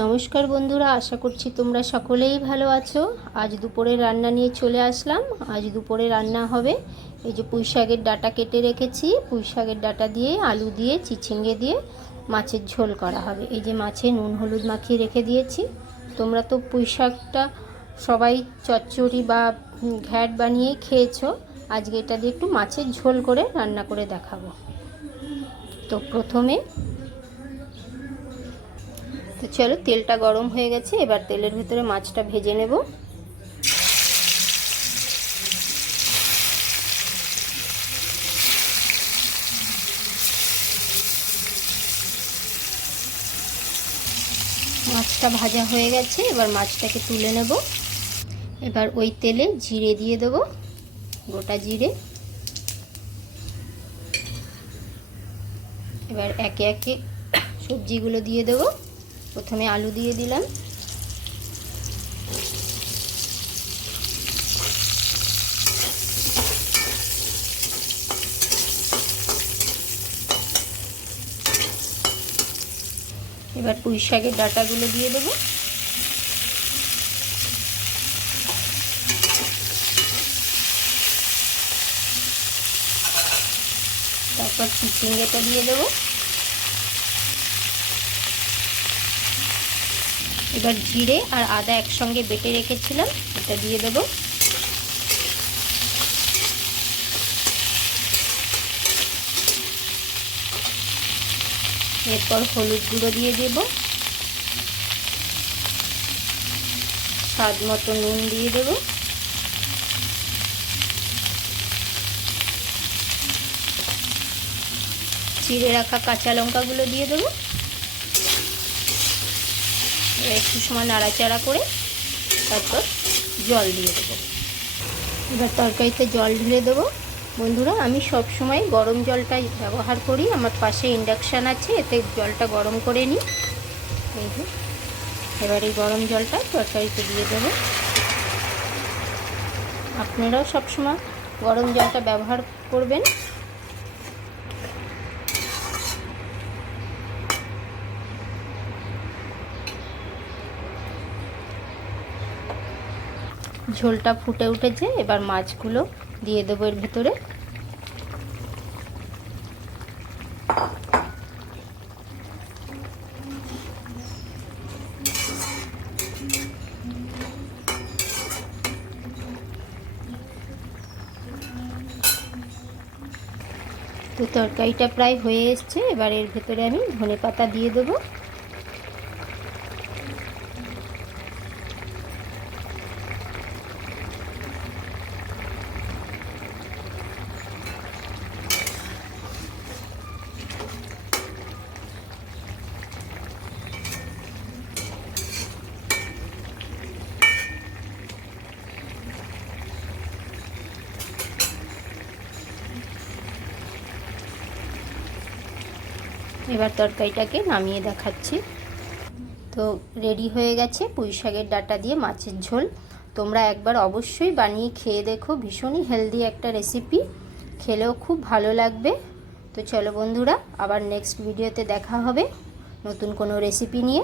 নমস্কার বন্ধুরা, আশা করছি তোমরা সকলেই ভালো আছো। আজ দুপুরে রান্না নিয়ে চলে আসলাম। আজ দুপুরে রান্না হবে এই যে পুঁই শাকের ডাটা কেটে রেখেছি। পুঁই শাকের ডাটা দিয়ে, আলু দিয়ে, চিচিঙ্গে দিয়ে মাছের ঝোল করা হবে। এই যে মাছে নুন হলুদ মাখিয়ে রেখে দিয়েছি। তোমরা তো পুঁই শাকটা সবাই চচ্চড়ি বা ঘ্যাট বানিয়ে খেয়েছো। আজকে এটা দিয়ে একটু মাছের ঝোল করে রান্না করে দেখাবো। তো প্রথমে তো চলো, তেলটা গরম হয়ে গেছে, এবার তেলের ভিতরে মাছটা ভেজে নেব। মাছটা ভাজা হয়ে গেছে, এবার মাছটাকে তুলে নেব। এবার ওই তেলে জিরে দিয়ে দেবো, গোটা জিরে। এবার একে একে সবজিগুলো দিয়ে দেবো। প্রথমে আলু দিয়ে দিলাম। এবার পুঁই শাকের ডাটাগুলো দিয়ে দেবো। তারপর চিচিঙ্গেটা দিয়ে দেবো। এবার জিরে আর আদা একসঙ্গে বেটে রেখেছিলাম, এটা দিয়ে দেব। এরপর হলুদ গুঁড়ো দিয়ে দেব। স্বাদ মতো নুন দিয়ে দেব। চিড়ে রাখা কাঁচা লঙ্কাগুলো দিয়ে দেবো। একটু সময় নাড়াচাড়া করে তারপর জল দিয়ে দেবো। এবার তরকারিতে জল ঢেলে দেবো। বন্ধুরা, আমি সব সময় গরম জলটাই ব্যবহার করি। আমার পাশে ইন্ডাকশান আছে, এতে জলটা গরম করে নিই। এই যে, এবার এই গরম জলটা তরকারিতে দিয়ে দেবো। আপনারাও সব সময় গরম জলটা ব্যবহার করবেন। ঝোলটা ফুটে উঠেছে, এবার মাছগুলো দিয়ে দেবো এর ভেতরে। তো তরকারিটা প্রায় হয়ে এসছে, এবার এর ভেতরে আমি ধনে পাতা দিয়ে দেবো। এবার তরকারিটাকে নামিয়ে দেখাচ্ছি। তো রেডি হয়ে গেছে পুঁই শাকের ডাটা দিয়ে মাছের ঝোল। তোমরা একবার অবশ্যই বানিয়ে খেয়ে দেখো, ভীষণই হেলদি একটা রেসিপি খেলেও খুব ভালো লাগবে। তো চলো বন্ধুরা, আবার নেক্সট ভিডিওতে দেখা হবে নতুন কোনো রেসিপি নিয়ে।